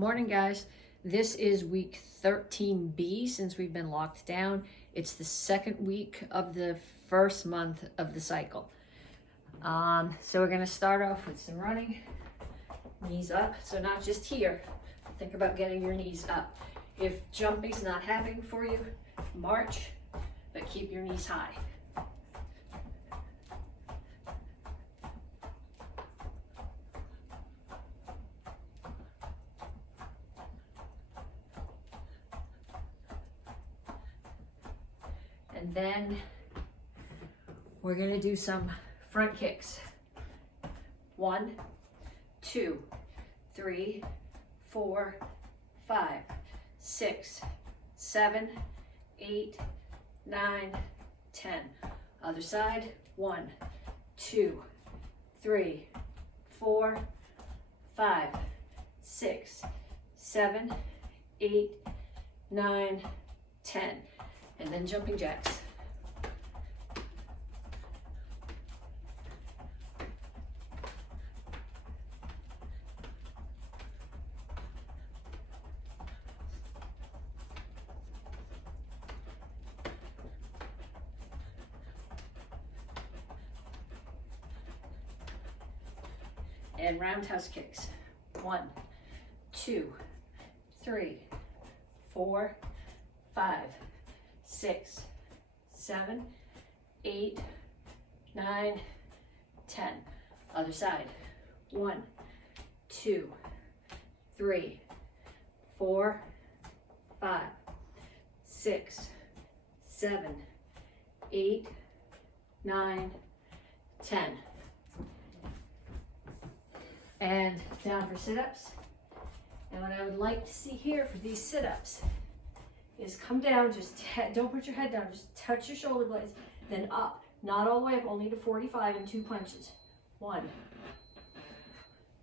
Morning, guys. This is week 13B since we've been locked down. It's the second week of the first month of the cycle. So we're going to start off with some running, knees up. So not just here. Think about getting your knees up. If jumping's not happening for you, march, but keep your knees high. And then we're going to do some front kicks. 1, 2, 3, 4, 5, 6, 7, 8, 9, 10. Other side. 1, 2, 3, 4, 5, 6, 7, 8, 9, 10. And then jumping jacks. And roundhouse kicks. 1, 2, 3, 4, 5, 6, 7, 8, 9, 10. Other side. 1, 2, 3, 4, 5, 6, 7, 8, 9, 10. And down for sit-ups. And what I would like to see here for these sit-ups is come down, just don't put your head down, just touch your shoulder blades, then up, not all the way up, only to 45 in 2 punches. 1,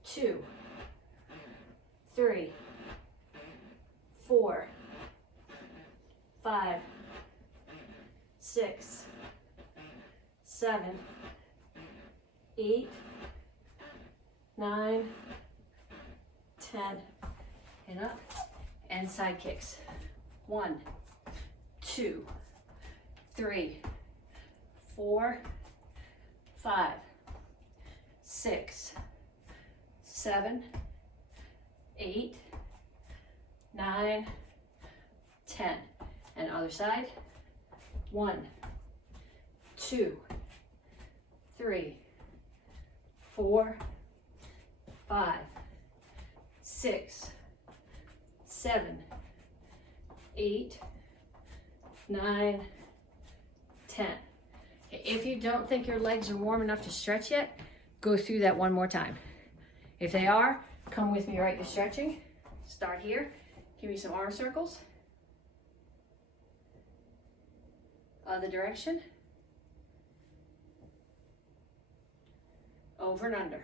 2, 3, 4, 5, 6, 7, 8, 9, 10, and up, and side kicks. 1, 2, 3, 4, 5, 6, 7, 8, 9, 10. And other side. 1, 2, 3, 4, 5, 6, 7, 8, 9, 10. If you don't think your legs are warm enough to stretch yet, go through that one more time. If they are, come with me right to stretching. Start here. Give me some arm circles. Other direction. Over and under.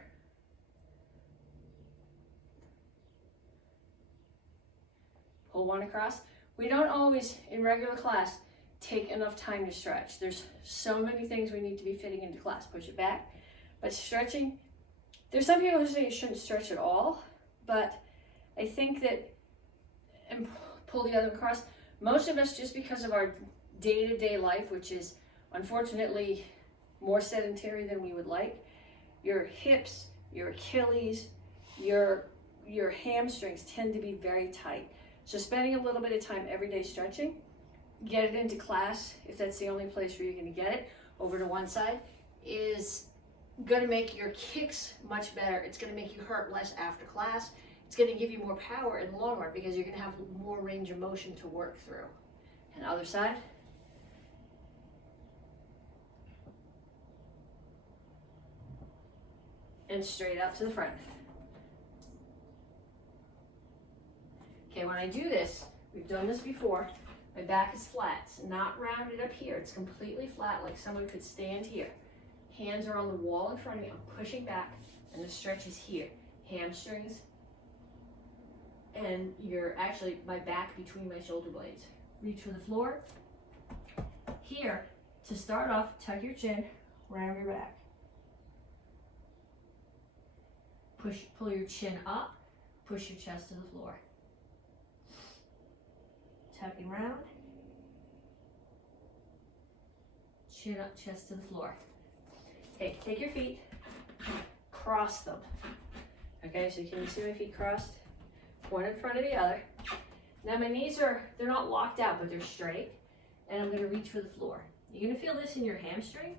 Pull one across. We don't always, in regular class, take enough time to stretch. There's so many things we need to be fitting into class. Push it back. But stretching, there's some people who say you shouldn't stretch at all, but I think that, and pull the other across, most of us, just because of our day-to-day life, which is unfortunately more sedentary than we would like, your hips, your Achilles, your hamstrings tend to be very tight. So spending a little bit of time every day stretching, get it into class, if that's the only place where you're going to get it, over to one side, is going to make your kicks much better. It's going to make you hurt less after class. It's going to give you more power in the long run because you're going to have more range of motion to work through. And other side. And straight out to the front. Okay, when I do this, we've done this before, my back is flat. It's not rounded up here. It's completely flat, like someone could stand here. Hands are on the wall in front of me. I'm pushing back, and the stretch is here. Hamstrings, and my back between my shoulder blades. Reach for the floor. Here, to start off, tuck your chin, round your back. Pull your chin up, Push your chest to the floor. Tucking round. Chin up, chest to the floor. Okay, take your feet, cross them. Okay, so can you see my feet crossed? One in front of the other. Now my knees they're not locked out, but they're straight. And I'm gonna reach for the floor. You're gonna feel this in your hamstring,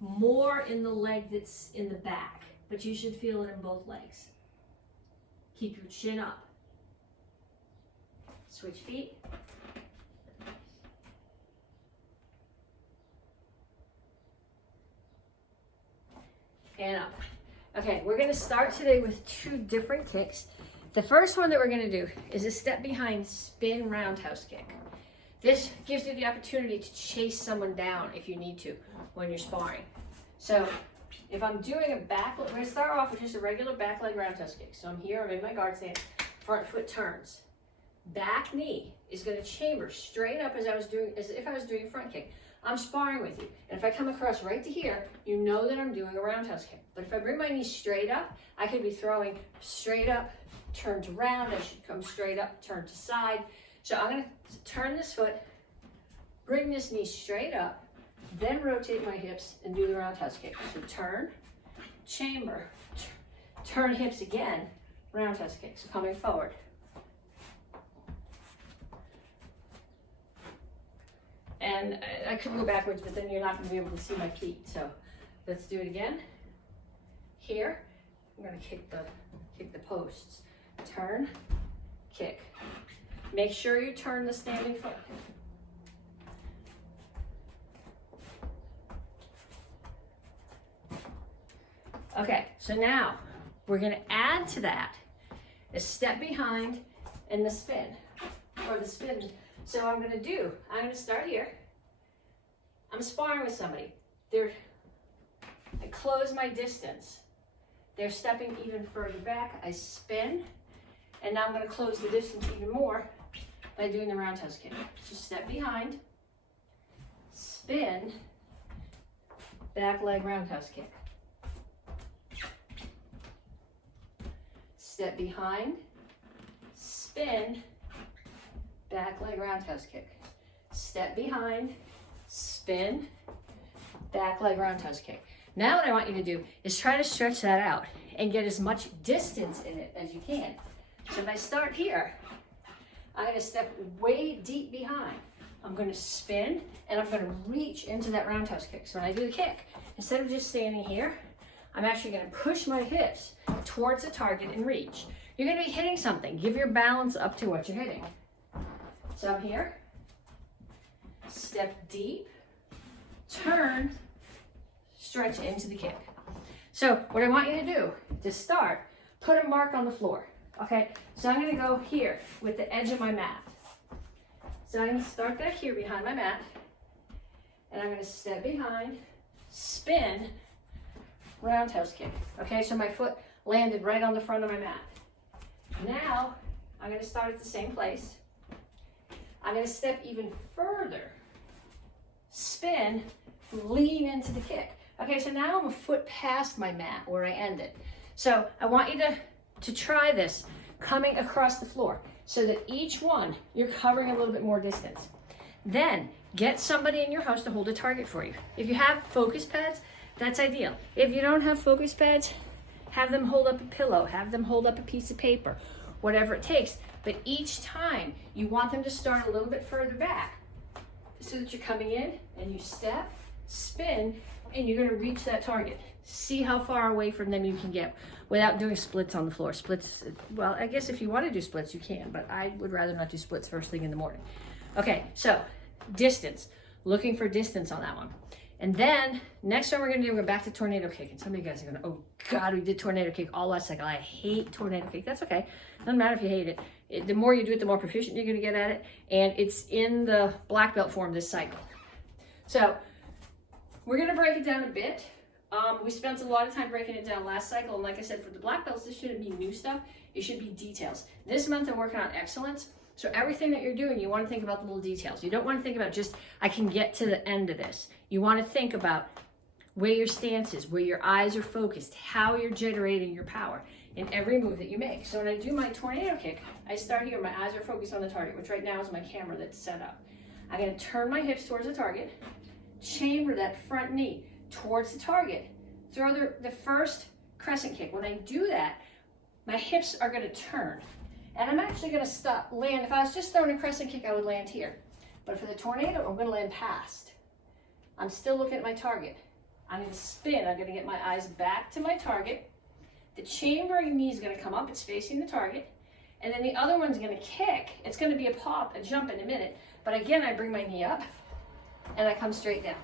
more in the leg that's in the back, but you should feel it in both legs. Keep your chin up. Switch feet. And up. Okay, we're gonna start today with 2 different kicks. The first one that we're gonna do is a step behind spin roundhouse kick. This gives you the opportunity to chase someone down if you need to when you're sparring. So if I'm doing a back, we're gonna start off with just a regular back leg roundhouse kick. So I'm here, I'm in my guard stance, front foot turns. Back knee is gonna chamber straight up as if I was doing a front kick. I'm sparring with you. And if I come across right to here, you know that I'm doing a roundhouse kick. But if I bring my knee straight up, I could be throwing straight up, turn to round, I should come straight up, turn to side. So I'm gonna turn this foot, bring this knee straight up, then rotate my hips and do the roundhouse kick. So turn, chamber, turn hips again, roundhouse kick. So coming forward. And I could go backwards, but then you're not gonna be able to see my feet. So let's do it again. Here, I'm gonna kick the posts. Turn, kick. Make sure you turn the standing foot. Okay, so now we're gonna add to that a step behind and the spin, or the spin. So what I'm gonna start here. I'm sparring with somebody. I close my distance. They're stepping even further back. I spin, and now I'm gonna close the distance even more by doing the roundhouse kick. So step behind, spin, back leg roundhouse kick. Step behind, spin, back leg roundhouse kick. Step behind, spin, back leg roundhouse kick. Now what I want you to do is try to stretch that out and get as much distance in it as you can. So if I start here, I'm gonna step way deep behind. I'm gonna spin and I'm gonna reach into that roundhouse kick. So when I do the kick, instead of just standing here, I'm actually gonna push my hips towards the target and reach. You're gonna be hitting something. Give your balance up to what you're hitting. So I'm here, step deep, turn, stretch into the kick. So what I want you to do to start, put a mark on the floor. Okay, so I'm gonna go here with the edge of my mat. So I'm gonna start back here behind my mat, and I'm gonna step behind, spin, roundhouse kick. Okay, so my foot landed right on the front of my mat. Now, I'm gonna start at the same place. I'm gonna step even further, spin, lean into the kick. Okay, so now I'm a foot past my mat where I ended. So I want you to try this coming across the floor so that each one, you're covering a little bit more distance. Then get somebody in your house to hold a target for you. If you have focus pads, that's ideal. If you don't have focus pads, have them hold up a pillow, have them hold up a piece of paper, whatever it takes. But each time you want them to start a little bit further back so that you're coming in and you step, spin, and you're gonna reach that target. See how far away from them you can get without doing splits on the floor. Splits, well, I guess if you wanna do splits, you can, but I would rather not do splits first thing in the morning. Okay, so distance, looking for distance on that one. And then next one we're gonna do, we're back to tornado kick. And some of you guys are gonna, oh God, we did tornado kick all last cycle. I hate tornado kick. That's okay. Doesn't matter if you hate it. The more you do it, the more proficient you're gonna get at it. And it's in the black belt form this cycle. So we're gonna break it down a bit. We spent a lot of time breaking it down last cycle. And like I said, for the black belts, this shouldn't be new stuff. It should be details. This month I'm working on excellence. So everything that you're doing, you want to think about the little details. You don't want to think about just, I can get to the end of this. You want to think about where your stance is, where your eyes are focused, how you're generating your power. in every move that you make. So when I do my tornado kick, I start here, my eyes are focused on the target, which right now is my camera that's set up. I'm gonna turn my hips towards the target, chamber that front knee towards the target, throw the first crescent kick. When I do that, my hips are gonna turn. And I'm actually gonna stop, land. If I was just throwing a crescent kick, I would land here. But for the tornado, I'm gonna land past. I'm still looking at my target. I'm gonna spin, I'm gonna get my eyes back to my target. The chambering knee is gonna come up, it's facing the target. And then the other one's gonna kick. It's gonna be a pop, a jump in a minute. But again, I bring my knee up and I come straight down.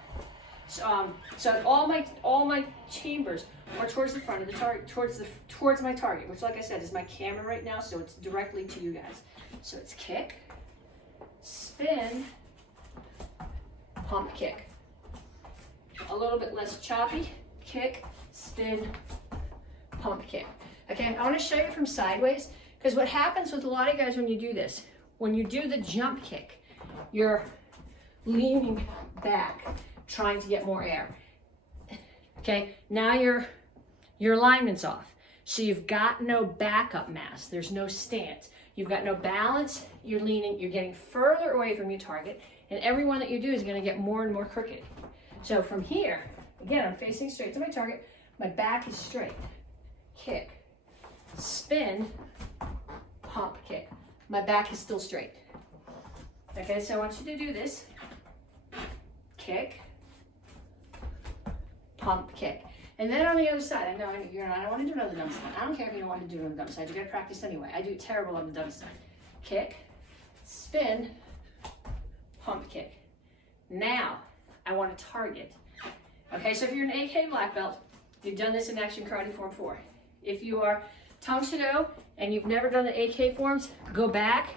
So all my chambers are towards the front of the target, towards my target, which, like I said, is my camera right now, so it's directly to you guys. So it's kick, spin, pump kick. A little bit less choppy. Kick, spin, pump kick. Okay, I want to show you from sideways, because what happens with a lot of guys when you do this, when you do the jump kick, you're leaning back, trying to get more air. Okay, now your alignment's off. So you've got no backup mass. There's no stance. You've got no balance. You're leaning, you're getting further away from your target, and every one that you do is going to get more and more crooked. So from here, again, I'm facing straight to my target. My back is straight. Kick, spin, pump kick. My back is still straight. Okay, so I want you to do this. Kick, pump kick. And then on the other side, I know you're not, I don't want to do another dumb side. I don't care if you don't want to do another dumb side. You got to practice anyway. I do terrible on the dumb side. Kick, spin, pump kick. Now, I want to target. Okay, so if you're an AK black belt, you've done this in Action Karate Form 4. If you are Tang Soo and you've never done the AK forms, go back,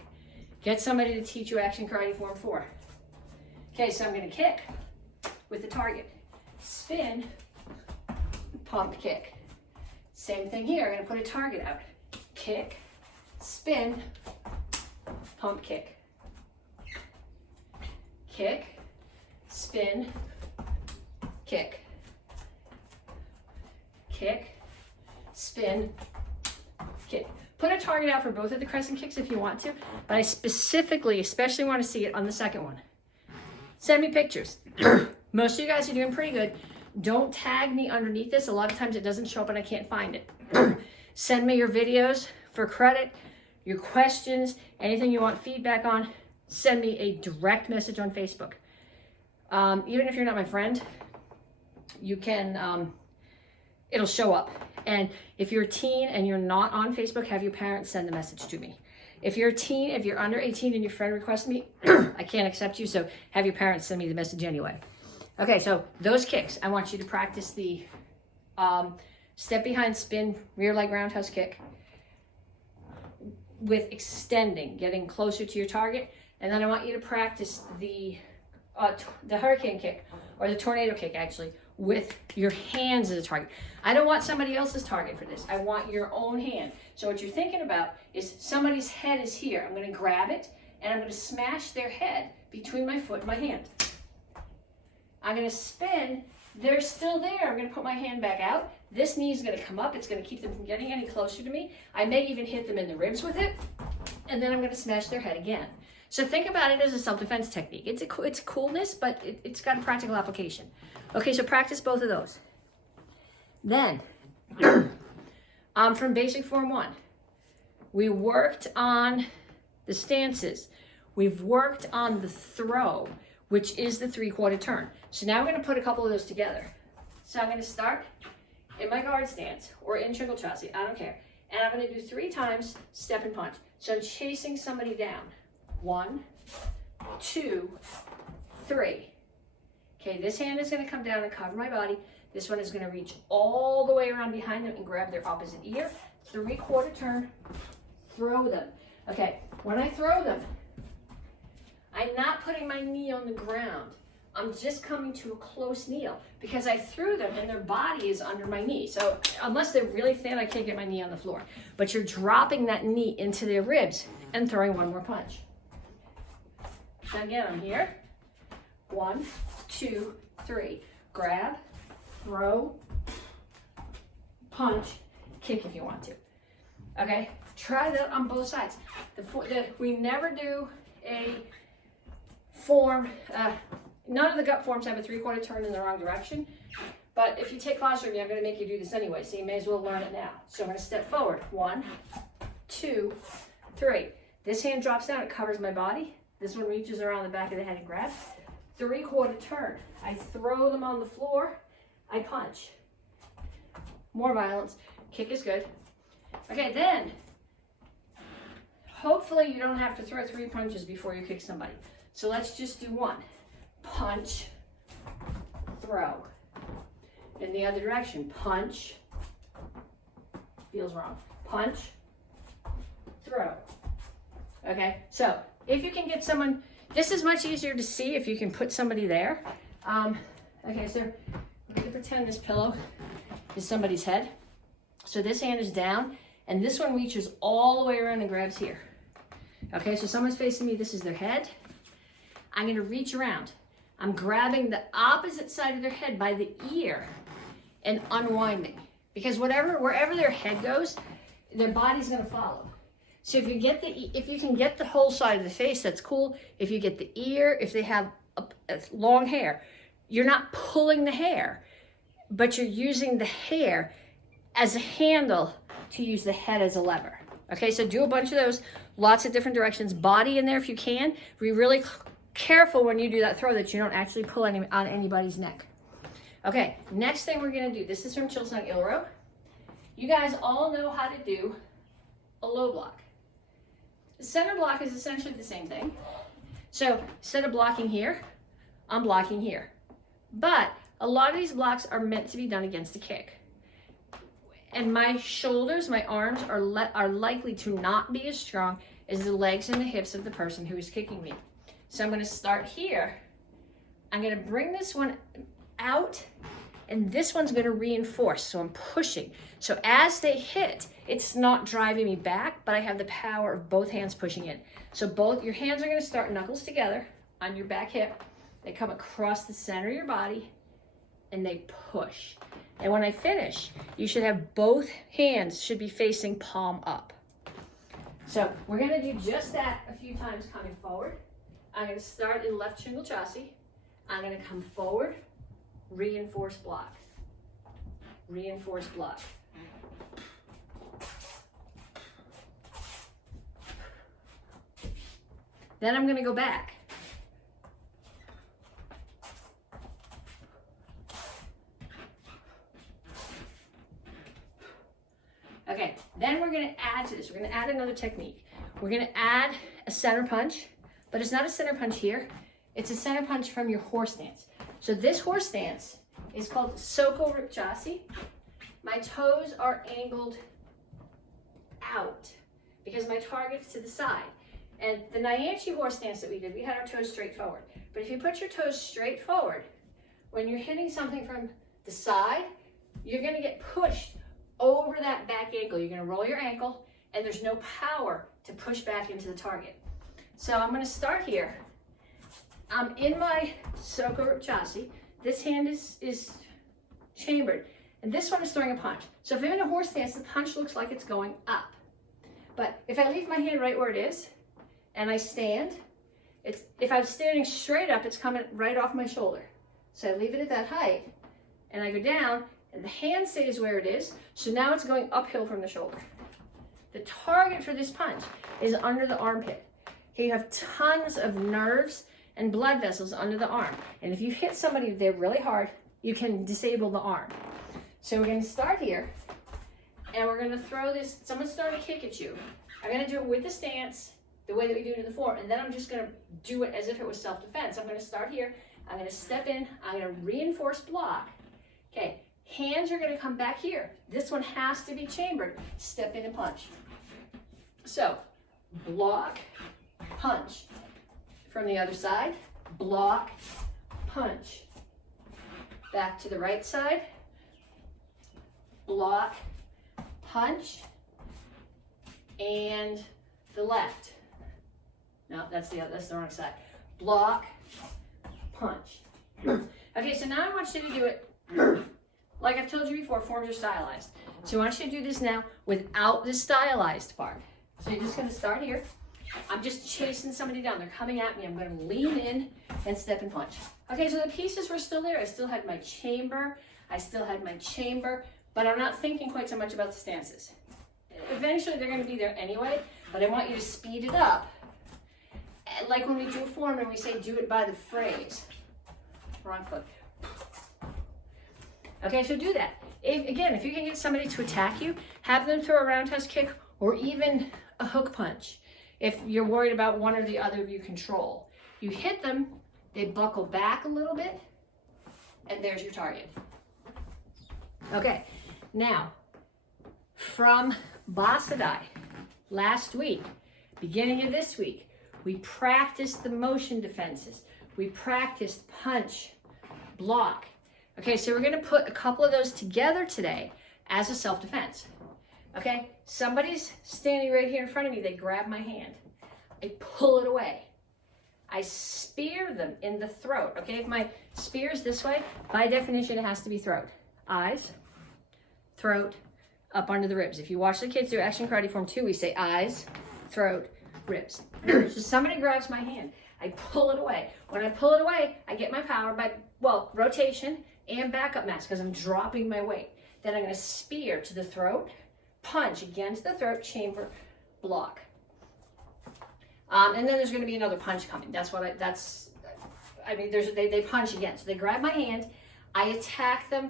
get somebody to teach you Action Karate Form 4. Okay, so I'm going to kick with the target. Spin, pump kick. Same thing here. I'm going to put a target out. Kick, spin, pump kick. Kick, spin, kick. Kick, spin, kick. Put a target out for both of the crescent kicks if you want to, but I specifically, especially want to see it on the second one. Send me pictures. Most of you guys are doing pretty good. Don't tag me underneath this. A lot of times it doesn't show up and I can't find it. Send me your videos for credit, your questions, anything you want feedback on. Send me a direct message on Facebook. Even if you're not my friend, you can, it'll show up. And if you're a teen and you're not on Facebook, have your parents send the message to me. If you're a teen, if you're under 18 and your friend requests me, I can't accept you, so have your parents send me the message anyway. Okay, so those kicks, I want you to practice the step behind spin, rear leg roundhouse kick with extending, getting closer to your target. And then I want you to practice the hurricane kick, or the tornado kick actually, with your hands as a target. I don't want somebody else's target for this. I want your own hand. So what you're thinking about is somebody's head is here. I'm going to grab it and I'm going to smash their head between my foot and my hand. I'm going to spin. They're still there. I'm going to put my hand back out. This knee is going to come up. It's going to keep them from getting any closer to me. I may even hit them in the ribs with it. And then I'm going to smash their head again. So think about it as a self-defense technique. It's coolness, but it's got a practical application. Okay, so practice both of those. Then, from Basic Form 1, we worked on the stances. We've worked on the throw, which is the 3/4 turn. So now we're going to put a couple of those together. So I'm going to start in my guard stance or in triple chassis, I don't care. And I'm going to do 3 times step and punch. So I'm chasing somebody down. 1, 2, 3. Okay, this hand is going to come down and cover my body. This one is going to reach all the way around behind them and grab their opposite ear. 3/4 turn, throw them. Okay, when I throw them, I'm not putting my knee on the ground. I'm just coming to a close kneel because I threw them and their body is under my knee. So unless they're really thin, I can't get my knee on the floor. But you're dropping that knee into their ribs and throwing one more punch. So again, I'm here. 1, 2, 3. Grab, throw, punch, kick if you want to. Okay, try that on both sides. We never do a form, none of the gut forms have a 3/4 turn in the wrong direction, but if you take classroom, I'm going to make you do this anyway, so you may as well learn it now. So I'm going to step forward, 1, 2, 3. This hand drops down, it covers my body. This one reaches around the back of the head and grabs. 3/4 turn. I throw them on the floor, I punch. More violence. Kick is good. Okay, then, hopefully you don't have to throw 3 punches before you kick somebody. So let's just do 1. Punch, throw. In the other direction, punch, feels wrong. Punch, throw. Okay, so if you can get someone, this is much easier to see if you can put somebody there. Okay, so I'm going to pretend this pillow is somebody's head. So this hand is down, and this one reaches all the way around and grabs here. Okay, so someone's facing me, this is their head. I'm going to reach around. I'm grabbing the opposite side of their head by the ear and unwinding. Because wherever their head goes, their body's going to follow. So if you can get the whole side of the face, that's cool. If you get the ear, if they have a long hair, you're not pulling the hair, but you're using the hair as a handle to use the head as a lever. Okay, so do a bunch of those, lots of different directions. Body in there if you can. Be really careful when you do that throw that you don't actually pull on anybody's neck. Okay, next thing we're gonna do, this is from Chilsung Ilro. You guys all know how to do a low block. The center block is essentially the same thing. So instead of blocking here, I'm blocking here. But a lot of these blocks are meant to be done against a kick. And my shoulders, my arms are likely to not be as strong as the legs and the hips of the person who is kicking me. So I'm going to start here. I'm going to bring this one out, and this one's going to reinforce. So I'm pushing. So as they hit, it's not driving me back, but I have the power of both hands pushing in. So both your hands are going to start knuckles together on your back hip. They come across the center of your body, and they push. And when I finish, you should have both hands should be facing palm up. So we're going to do just that a few times coming forward. I'm going to start in left shingle chassis. I'm going to come forward, reinforce block, reinforce block. Then I'm going to go back. Okay, then we're going to add to this. We're going to add another technique. We're going to add a center punch, but it's not a center punch here. It's a center punch from your horse stance. So this horse stance is called Soko Rip Chassis. My toes are angled out because my target's to the side. And the Nyanchi horse stance that we did, we had our toes straight forward. But if you put your toes straight forward, when you're hitting something from the side, you're going to get pushed over that back ankle. You're going to roll your ankle, and there's no power to push back into the target. So I'm going to start here. I'm in my Soko Rip Chassis. This hand is chambered, and this one is throwing a punch. So if I'm in a horse stance, the punch looks like it's going up. But if I leave my hand right where it is, and I stand, if I'm standing straight up, it's coming right off my shoulder. So I leave it at that height, and I go down, and the hand stays where it is, so now it's going uphill from the shoulder. The target for this punch is under the armpit. Okay, you have tons of nerves and blood vessels under the arm, and if you hit somebody there really hard, you can disable the arm. So we're going to start here, and we're going to throw this. Someone's throwing a kick at you. I'm going to do it with the stance, the way that we do it in the form, and then I'm just going to do it as if it was self-defense. I'm going to start here. I'm going to step in. I'm going to reinforce block. Okay, hands are going to come back here. This one has to be chambered. Step in and punch. So, block, punch. From the other side, block, punch. Back to the right side, block, punch, and the left. No, that's the wrong side. Block, punch. Okay, so now I want you to do it like I've told you before, forms are stylized. So I want you to do this now without the stylized part. So you're just gonna start here. I'm just chasing somebody down. They're coming at me. I'm gonna lean in and step and punch. Okay, so the pieces were still there. I still had my chamber. But I'm not thinking quite so much about the stances. Eventually they're gonna be there anyway, but I want you to speed it up. Like when we do a form and we say do it by the phrase. Wrong foot. Okay, so do that. If you can get somebody to attack you, have them throw a roundhouse kick or even a hook punch. If you're worried about one or the other of you control. You hit them, they buckle back a little bit, and there's your target. Okay, now, from Basadai, last week, beginning of this week, we practiced the motion defenses. We practiced punch, block. Okay, so we're gonna put a couple of those together today as a self-defense. Okay, somebody's standing right here in front of me, they grab my hand. I pull it away. I spear them in the throat. Okay, if my spear is this way, by definition, it has to be throat. Eyes, throat, up under the ribs. If you watch the kids do Action Karate Form 2, we say eyes, throat, ribs. So somebody grabs my hand. I pull it away. When I pull it away, I get my power by, well, rotation and backup mass because I'm dropping my weight. Then I'm going to spear to the throat, punch against the throat, chamber, block. And then there's going to be another punch coming. They punch again. So they grab my hand, I attack them,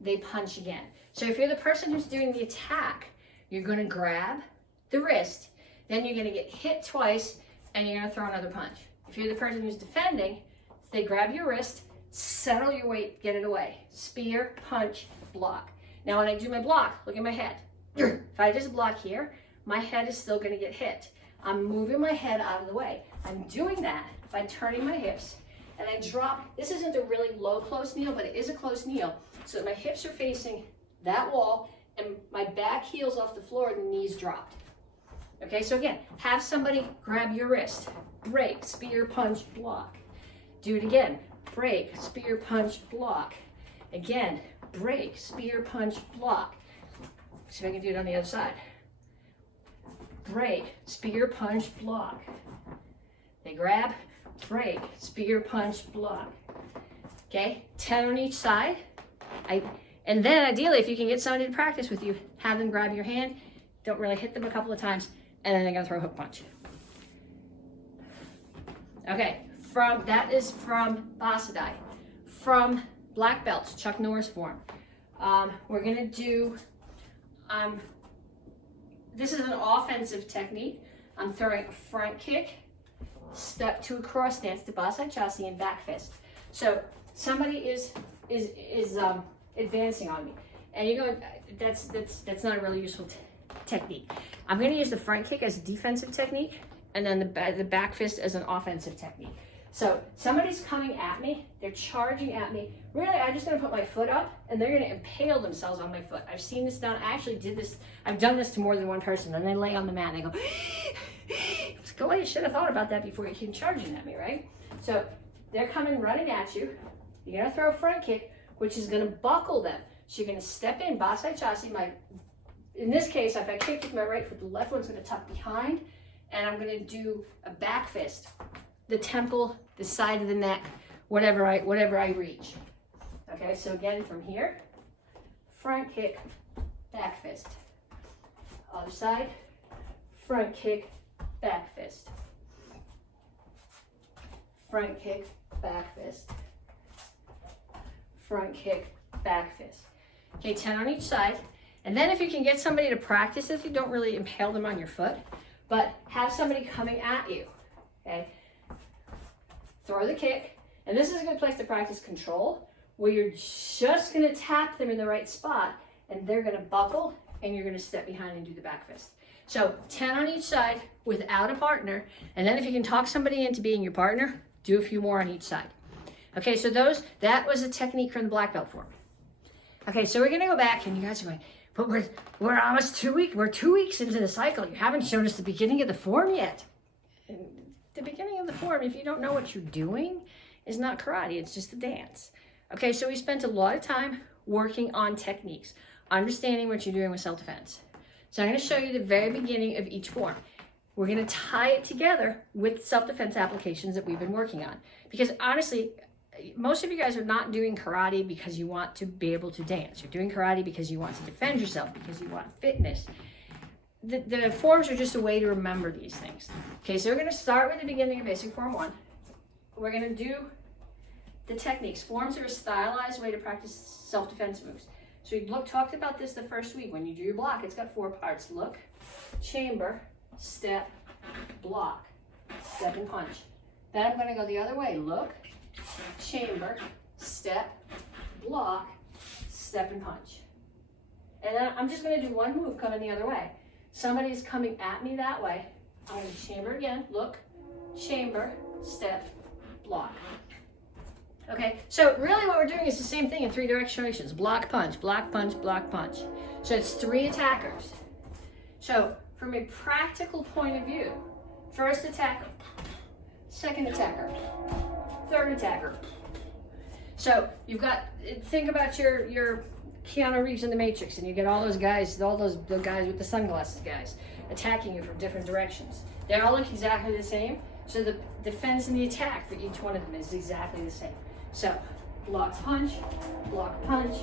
they punch again. So if you're the person who's doing the attack, you're going to grab the wrist, then you're going to get hit twice, and you're going to throw another punch. If you're the person who's defending, they grab your wrist, settle your weight, get it away. Spear, punch, block. Now when I do my block, look at my head. If I just block here, my head is still going to get hit. I'm moving my head out of the way. I'm doing that by turning my hips, and I drop. This isn't a really low close kneel, but it is a close kneel, so that my hips are facing that wall, and my back heel's off the floor, and the knees dropped. Okay, so again, have somebody grab your wrist, break, spear, punch, block. Do it again, break, spear, punch, block. Again, break, spear, punch, block. See if I can do it on the other side. Break, spear, punch, block. They grab, break, spear, punch, block. Okay, 10 on each side. And then ideally, if you can get somebody to practice with you, have them grab your hand, don't really hit them a couple of times, and then they're gonna throw a hook punch. Okay, that is from Basadai. From black belts, Chuck Norris form. We're gonna do, this is an offensive technique. I'm throwing a front kick, step to a cross stance to Basai Chasi and back fist. So somebody is advancing on me, and you're going. That's not a really useful technique. I'm going to use the front kick as a defensive technique, and then the back fist as an offensive technique. So somebody's coming at me, they're charging at me. Really, I'm just going to put my foot up, and they're going to impale themselves on my foot. I've seen this done. I actually did this. I've done this to more than one person, and they lay on the mat, and they go. It's like, oh, you should have thought about that before you came charging at me, right? So they're coming running at you. You're going to throw a front kick, which is going to buckle them. So you're going to step in, Basai Chasi. In this case, if I kick with my right foot, the left one's going to tuck behind, and I'm going to do a back fist. The temple, the side of the neck, whatever I reach. Okay, so again from here, front kick, back fist. Other side, front kick, back fist. Front kick, back fist. Front kick, back fist. Okay, 10 on each side. And then if you can get somebody to practice this, you don't really impale them on your foot, but have somebody coming at you, okay? Throw the kick, and this is a good place to practice control, where you're just gonna tap them in the right spot, and they're gonna buckle, and you're gonna step behind and do the back fist. So 10 on each side without a partner, and then if you can talk somebody into being your partner, do a few more on each side. Okay, so that was a technique from the black belt form. Okay, so we're gonna go back, and you guys are going, but we're almost 2 weeks, we're 2 weeks into the cycle. You haven't shown us the beginning of the form yet. And the beginning of the form, if you don't know what you're doing, is not karate, it's just a dance. Okay, so we spent a lot of time working on techniques, understanding what you're doing with self-defense. So I'm going to show you the very beginning of each form. We're going to tie it together with self-defense applications that we've been working on. Because honestly, most of you guys are not doing karate because you want to be able to dance. You're doing karate because you want to defend yourself, because you want fitness. The forms are just a way to remember these things. Okay, so we're going to start with the beginning of basic form 1. We're going to do the techniques. Forms are a stylized way to practice self-defense moves. So we talked about this the first week. When you do your block, it's got 4 parts. Look, chamber, step, block, step, and punch. Then I'm going to go the other way. Look, chamber, step, block, step, and punch. And then I'm just going to do one move coming the other way. Somebody's coming at me that way. I'm going to chamber again. Look, chamber, step, block. Okay, so really what we're doing is the same thing in 3 directions. Block, punch, block, punch, block, punch. So it's 3 attackers. So from a practical point of view, first attacker, second attacker, third attacker. So you've got, think about your Keanu Reeves in The Matrix, and you get all those guys, the guys with the sunglasses guys, attacking you from different directions. They all look exactly the same, so the defense and the attack for each one of them is exactly the same. So, block, punch, block, punch,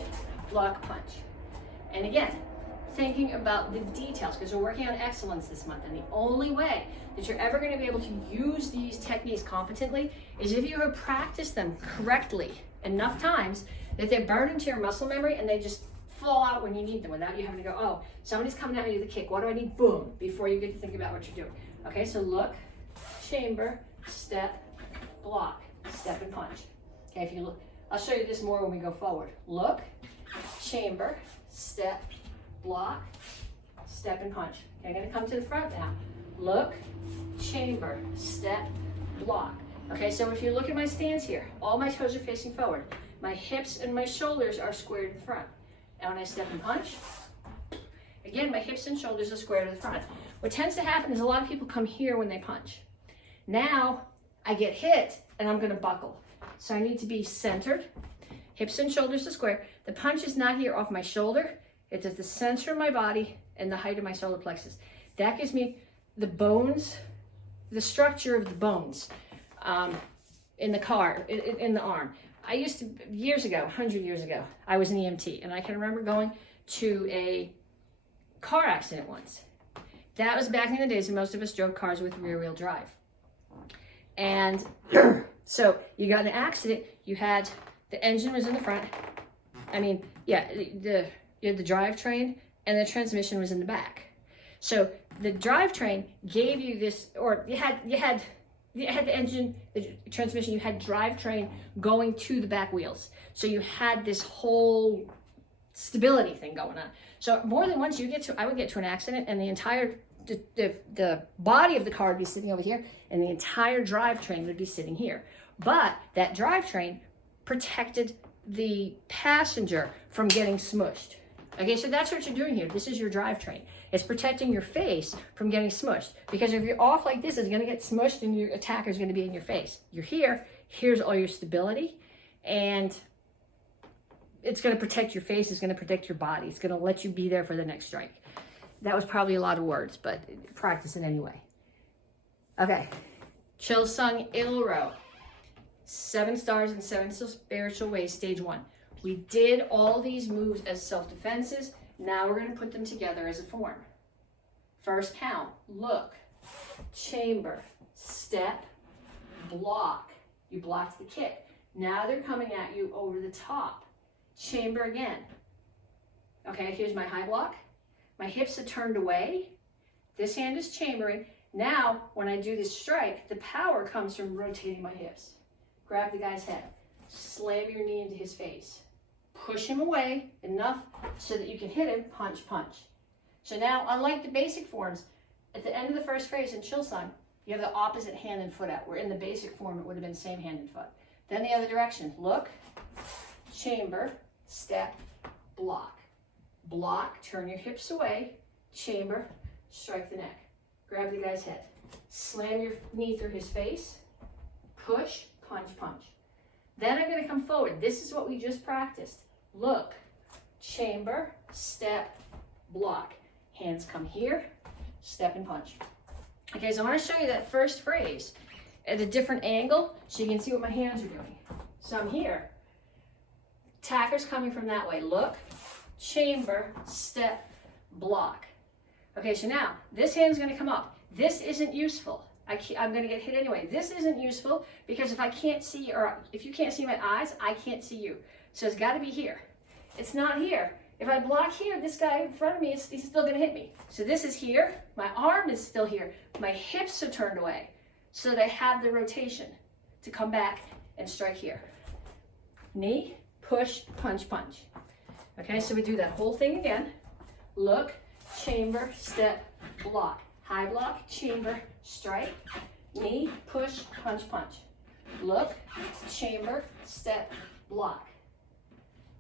block, punch. And again, thinking about the details, because we're working on excellence this month, and the only way that you're ever going to be able to use these techniques competently is if you have practiced them correctly enough times that they burn into your muscle memory and they just fall out when you need them without you having to go, oh, somebody's coming at me with a kick. What do I need? Boom, before you get to think about what you're doing. Okay, so look, chamber, step, block, step, and punch. Okay, if you look, I'll show you this more when we go forward. Look, chamber, step, block, step, and punch. Okay, I'm going to come to the front now. Look, chamber, step, block. Okay, so if you look at my stance here, all my toes are facing forward. My hips and my shoulders are square to the front. And when I step and punch, again, my hips and shoulders are square to the front. What tends to happen is a lot of people come here when they punch. Now, I get hit, and I'm going to buckle. So I need to be centered, hips and shoulders are square. The punch is not here off my shoulder. It's at the center of my body and the height of my solar plexus. That gives me the bones, the structure of the bones in the arm. I used to, years ago, 100 years ago, I was an EMT, and I can remember going to a car accident once. That was back in the days when most of us drove cars with rear-wheel drive. And so you got in an accident, you had, the engine was in the front. I mean, yeah, you had the drivetrain, and the transmission was in the back. So the drivetrain gave you this, or you had the engine, the transmission, you had drivetrain going to the back wheels. So you had this whole stability thing going on. So more than once I would get to an accident, and the entire, the body of the car would be sitting over here, and the entire drivetrain would be sitting here. But that drivetrain protected the passenger from getting smushed. Okay, so that's what you're doing here. This is your drivetrain. It's protecting your face from getting smushed. Because if you're off like this, it's going to get smushed and your attacker is going to be in your face. You're here. Here's all your stability. And it's going to protect your face. It's going to protect your body. It's going to let you be there for the next strike. That was probably a lot of words, but practice it anyway. Okay. Chil Sung Il Ro. 7 stars and 7 spiritual ways, stage 1. We did all these moves as self-defenses. Now we're going to put them together as a form. First count, look, chamber, step, block. You blocked the kick. Now they're coming at you over the top. Chamber again. Okay, here's my high block. My hips are turned away. This hand is chambering. Now, when I do this strike, the power comes from rotating my hips. Grab the guy's head. Slam your knee into his face. Push him away enough so that you can hit him, punch, punch. So now, unlike the basic forms, at the end of the first phrase in Chil Sung, you have the opposite hand and foot out, where in the basic form it would have been same hand and foot. Then the other direction, look, chamber, step, block. Block, turn your hips away, chamber, strike the neck. Grab the guy's head. Slam your knee through his face, push, punch, punch. Then I'm going to come forward. This is what we just practiced. Look, chamber, step, block. Hands come here, step and punch. Okay, so I want to show you that first phrase at a different angle so you can see what my hands are doing. So I'm here. Tacker's coming from that way. Look, chamber, step, block. Okay, so now this hand's going to come up. This isn't useful. I'm going to get hit anyway. This isn't useful because if I can't see, or if you can't see my eyes, I can't see you. So it's got to be here. It's not here. If I block here, this guy in front of me, he's still going to hit me. So this is here. My arm is still here. My hips are turned away so that I have the rotation to come back and strike here. Knee, push, punch, punch. Okay, so we do that whole thing again. Look, chamber, step, block. High block, chamber, strike, knee, push, punch, punch. Look, chamber, step, block.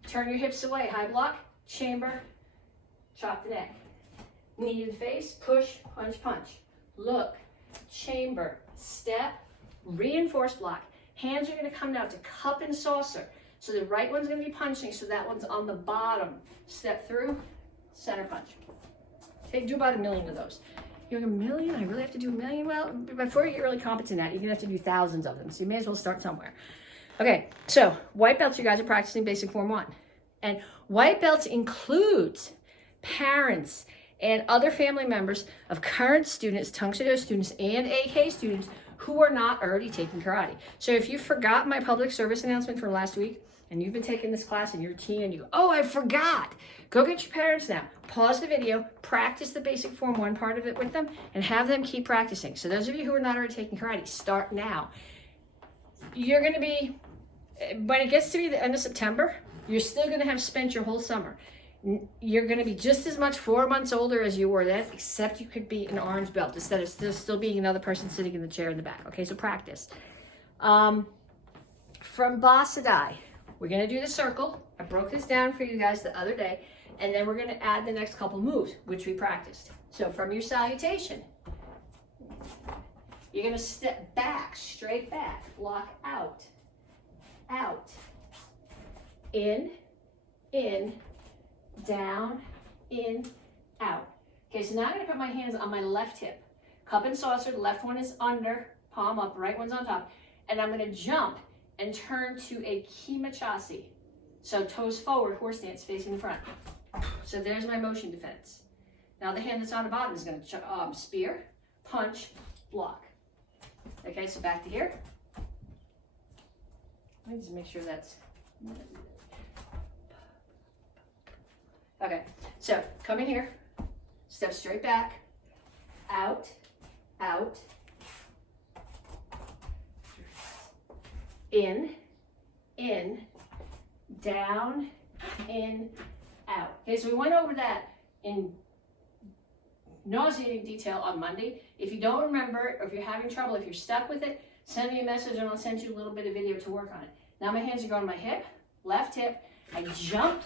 Turn your hips away, high block, chamber, chop the neck. Knee to the face, push, punch, punch. Look, chamber, step, reinforce block. Hands are going to come down to cup and saucer. So the right one's going to be punching, so that one's on the bottom. Step through, center punch. Okay, do about 1 million of those. You're like, 1 million? I really have to do 1 million? Well, before you get really competent at it, you're going to have to do thousands of them. So you may as well start somewhere. Okay, so white belts, you guys are practicing basic form 1. And white belts includes parents and other family members of current students, Tang Soo students, and AK students who are not already taking karate. So if you forgot my public service announcement from last week, and you've been taking this class and you're a teen and you go, oh, I forgot. Go get your parents now. Pause the video, practice the basic form 1 part of it with them, and have them keep practicing. So those of you who are not already taking karate, start now. You're going to be, when it gets to be the end of September, you're still going to have spent your whole summer. You're going to be just as much 4 months older as you were then, except you could be an orange belt instead of still being another person sitting in the chair in the back. Okay, so practice. From Basadai, we're going to do the circle. I broke this down for you guys the other day, and then we're going to add the next couple moves, which we practiced. So from your salutation, you're going to step back, straight back, block out, out, in, down, in, out. Okay, so now I'm going to put my hands on my left hip. Cup and saucer, the left one is under, palm up, right one's on top. And I'm going to jump and turn to a kimachasi. So toes forward, horse stance, facing the front. So there's my motion defense. Now the hand that's on the bottom is going to spear, punch, block. Okay, so back to here. Let me just make sure that's... Okay, so come in here, step straight back, out, out, in, down, in, out. Okay, so we went over that in nauseating detail on Monday. If you don't remember, or if you're having trouble, if you're stuck with it, send me a message and I'll send you a little bit of video to work on it. Now my hands are going to my hip, left hip, I jump,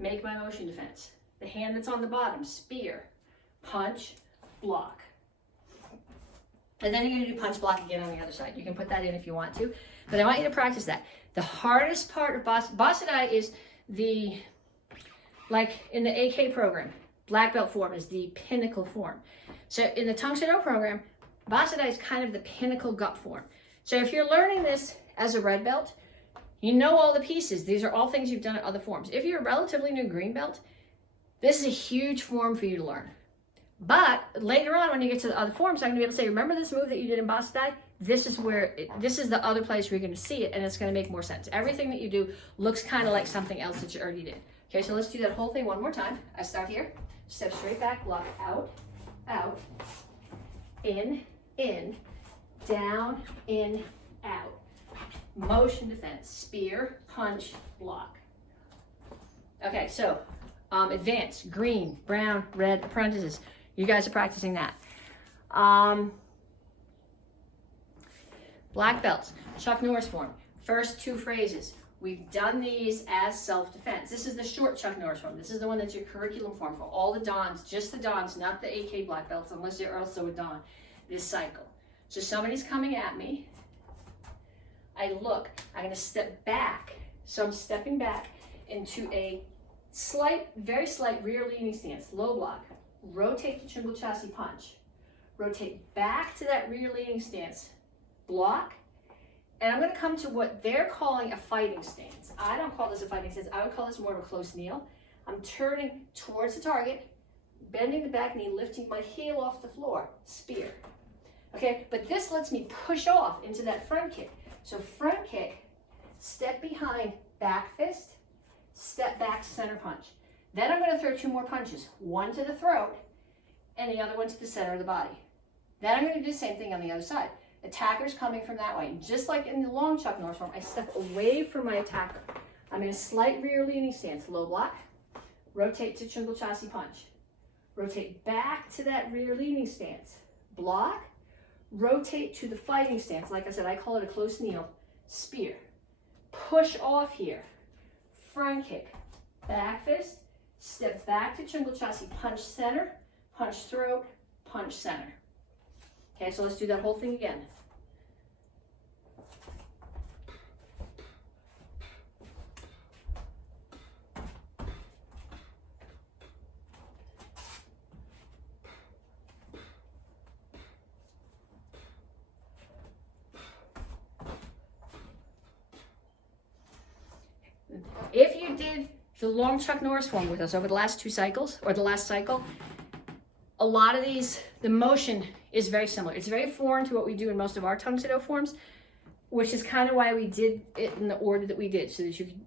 make my motion defense. The hand that's on the bottom, spear, punch, block. And then you're going to do punch, block again on the other side. You can put that in if you want to, but I want you to practice that. The hardest part of Basadai is the, like in the AK program, black belt form is the pinnacle form. So in the Tang Soo program, Basadai is kind of the pinnacle gut form. So if you're learning this as a red belt, you know all the pieces. These are all things you've done at other forms. If you're a relatively new green belt, this is a huge form for you to learn. But later on, when you get to the other forms, I'm going to be able to say, remember this move that you did in Basadai? This is the other place where you're going to see it, and it's going to make more sense. Everything that you do looks kind of like something else that you already did. Okay, so let's do that whole thing one more time. I start here, step straight back, block out, out, in, down, in, out. Motion defense, spear, punch, block. Okay, so advanced, green, brown, red, apprentices. You guys are practicing that. Black belts, Chuck Norris form. First 2 phrases. We've done these as self-defense. This is the short Chuck Norris form. This is the one that's your curriculum form for all the Dons, just the Dons, not the AK black belts, unless you're also a Don, this cycle. So somebody's coming at me. I look, I'm gonna step back. So I'm stepping back into a slight, very slight rear leaning stance, low block. Rotate to Chungle Chassis punch. Rotate back to that rear leaning stance, block, and I'm gonna come to what they're calling a fighting stance. I don't call this a fighting stance, I would call this more of a close kneel. I'm turning towards the target, bending the back knee, lifting my heel off the floor, spear. Okay, but this lets me push off into that front kick. So front kick, step behind, back fist, step back, center punch. Then I'm gonna throw 2 more punches, one to the throat and the other one to the center of the body. Then I'm gonna do the same thing on the other side. Attacker's coming from that way. Just like in the long Chuck Norris form, I step away from my attacker. I'm in a slight rear leaning stance, low block, rotate to Chungle Chassis punch. Rotate back to that rear leaning stance, block, rotate to the fighting stance. Like I said, I call it a close kneel, spear. Push off here, front kick, back fist, step back to Chungle Chassis, punch center, punch throat, punch center. Okay, so let's do that whole thing again. If you did the long Chuck Norris form with us over the last 2 cycles, or the last cycle, a lot of these, the motion is very similar. It's very foreign to what we do in most of our Tang Soo forms, which is kind of why we did it in the order that we did, so that you can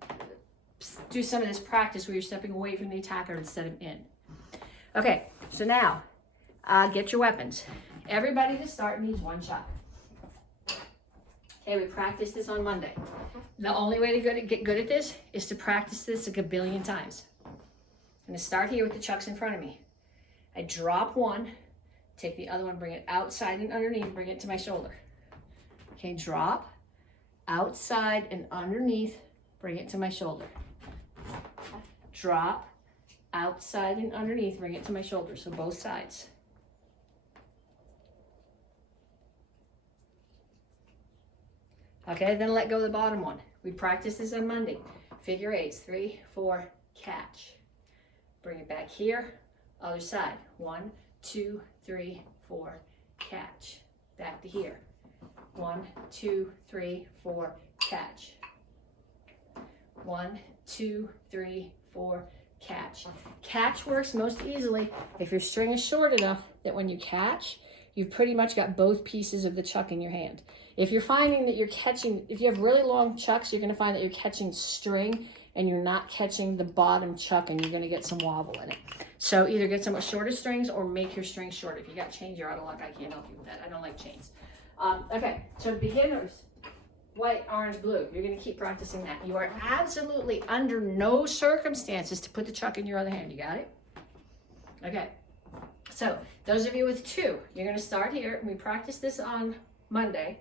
do some of this practice where you're stepping away from the attacker instead of in. Okay, so now, get your weapons. Everybody to start needs 1 shot. Okay, we practiced this on Monday. The only way to get good at this is to practice this like a billion times. I'm gonna start here with the chucks in front of me. I drop one, take the other one, bring it outside and underneath, bring it to my shoulder. Okay, drop, outside and underneath, bring it to my shoulder. Drop, outside and underneath, bring it to my shoulder, so both sides. Okay, then let go of the bottom one. We practiced this on Monday. Figure 8s, 3, 4, catch. Bring it back here, other side. 1, 2, 3, 4, catch. Back to here. 1, 2, 3, 4, catch. 1, 2, 3, 4, catch. Catch works most easily if your string is short enough that when you catch, you've pretty much got both pieces of the chuck in your hand. If you're finding that you're catching, if you have really long chucks, you're gonna find that you're catching string and you're not catching the bottom chuck and you're gonna get some wobble in it. So either get some shorter strings or make your strings shorter. If you got chains, you're out of luck. I can't help you with that. I don't like chains. Okay, so beginners, white, orange, blue. You're gonna keep practicing that. You are absolutely under no circumstances to put the chuck in your other hand. You got it? Okay, so those of you with 2, you're gonna start here. We practiced this on Monday.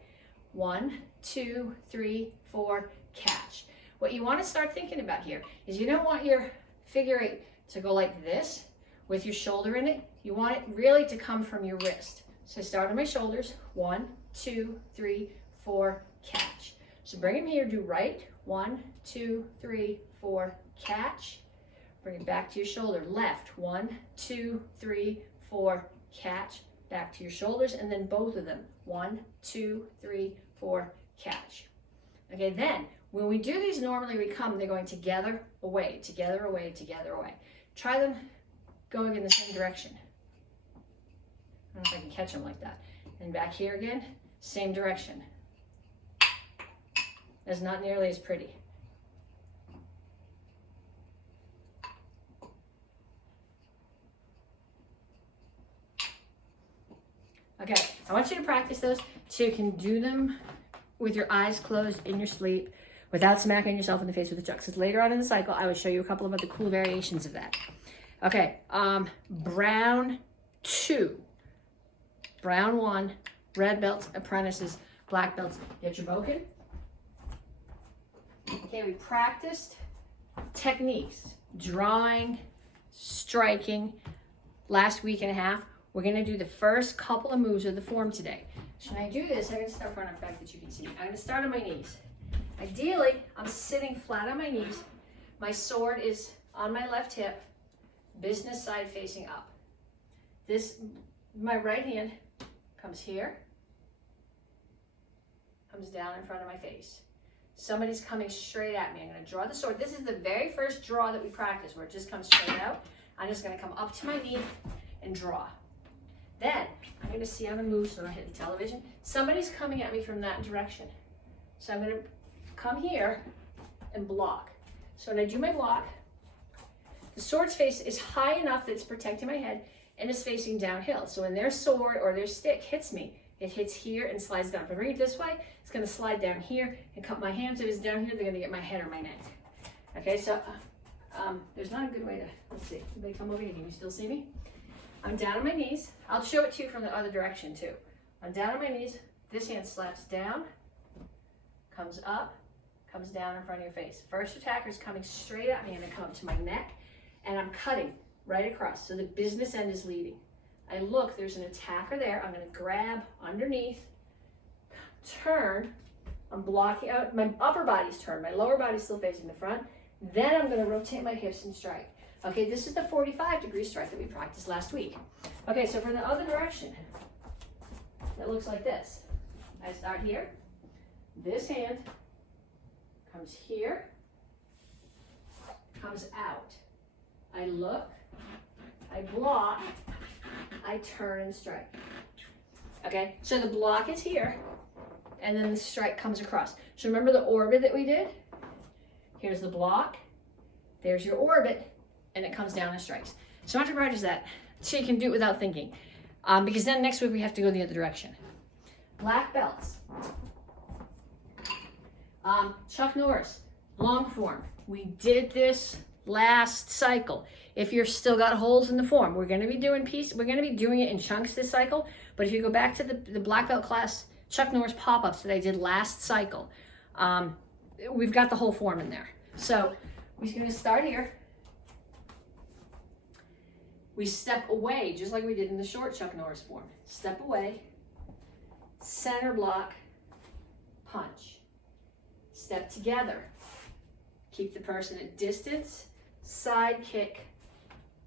1, 2, 3, 4, catch. What you want to start thinking about here is you don't want your figure 8 to go like this with your shoulder in it. You want it really to come from your wrist. So start on my shoulders. 1, 2, 3, 4, catch. So bring them here, do right. 1, 2, 3, 4, catch. Bring it back to your shoulder. Left. 1, 2, 3, 4, catch. Back to your shoulders, and then both of them. 1, 2, 3, 4, catch. Okay, then when we do these normally, they're going together, away, together, away, together, away. Try them going in the same direction. I don't know if I can catch them like that. And back here again, same direction. That's not nearly as pretty. Okay, I want you to practice those so you can do them with your eyes closed in your sleep without smacking yourself in the face with the chucks. Because later on in the cycle, I will show you a couple of other cool variations of that. Okay, brown 2, brown 1, red belts, apprentices, black belts. Get your boken. Okay, we practiced techniques, drawing, striking, last week and a half. We're gonna do the first couple of moves of the form today. So when I do this, I'm gonna start front and back that you can see. I'm gonna start on my knees. Ideally, I'm sitting flat on my knees. My sword is on my left hip, business side facing up. My right hand comes here, comes down in front of my face. Somebody's coming straight at me. I'm gonna draw the sword. This is the very first draw that we practice, where it just comes straight out. I'm just gonna come up to my knee and draw. Then, I'm gonna see on the move, so I don't hit the television. Somebody's coming at me from that direction. So I'm gonna come here and block. So when I do my block, the sword's face is high enough that it's protecting my head and is facing downhill. So when their sword or their stick hits me, it hits here and slides down. If I bring it this way, it's gonna slide down here and cut my hands. If it's down here, they're gonna get my head or my neck. Okay, so there's not a good way to, let's see, they come over here, can you still see me? I'm down on my knees. I'll show it to you from the other direction too. I'm down on my knees, this hand slaps down, comes up, comes down in front of your face. First attacker's coming straight at me and I come up to my neck and I'm cutting right across. So the business end is leading. I look, there's an attacker there. I'm gonna grab underneath, turn, I'm blocking out, my upper body's turned, my lower body's still facing the front. Then I'm gonna rotate my hips and strike. Okay, this is the 45-degree strike that we practiced last week. Okay, so for the other direction, it looks like this. I start here, this hand comes here, comes out. I look, I block, I turn and strike. Okay, so the block is here, and then the strike comes across. So remember the orbit that we did? Here's the block, there's your orbit, and it comes down and strikes. So after practice that, so you can do it without thinking. Because then next week we have to go the other direction. Black belts. Chuck Norris, long form. We did this last cycle. If you've still got holes in the form, we're gonna be doing it in chunks this cycle, but if you go back to the black belt class, Chuck Norris pop-ups that I did last cycle, we've got the whole form in there. So we're gonna start here. We step away, just like we did in the short Chuck Norris form. Step away, center block, punch. Step together. Keep the person at distance, side kick,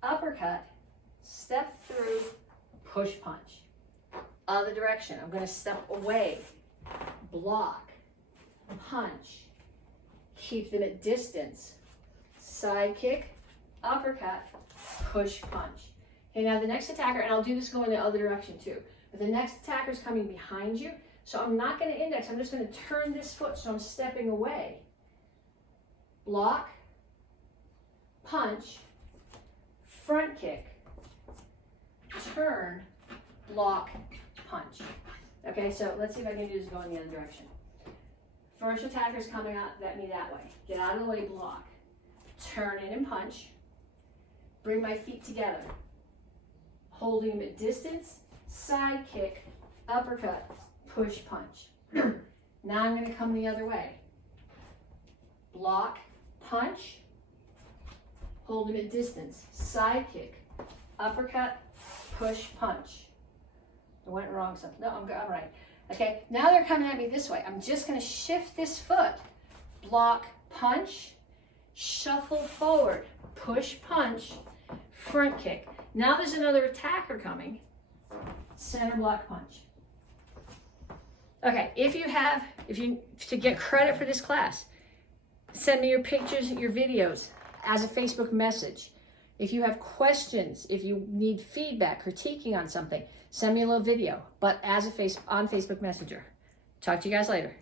uppercut, step through, push punch. Other direction, I'm gonna step away, block, punch, keep them at distance, side kick, uppercut, push punch. Okay, now the next attacker, and I'll do this going the other direction too, but the next attacker is coming behind you, so I'm not going to index, I'm just going to turn this foot, so I'm stepping away. Block, punch, front kick, turn, block, punch. Okay, so let's see if I can do this going the other direction. First attacker's coming at me that way. Get out of the way, block. Turn in and punch. Bring my feet together. Holding them at distance, side kick, uppercut, push punch. Now I'm going to come the other way. Block, punch, hold them at distance, side kick, uppercut, push punch. I went wrong something. No, I'm right. Okay, now they're coming at me this way. I'm just going to shift this foot. Block, punch, shuffle forward, push punch, front kick. Now there's another attacker coming. Center block punch. Okay, to get credit for this class, send me your pictures, your videos as a Facebook message. If you have questions, if you need feedback, critiquing on something, send me a little video, but on Facebook Messenger. Talk to you guys later.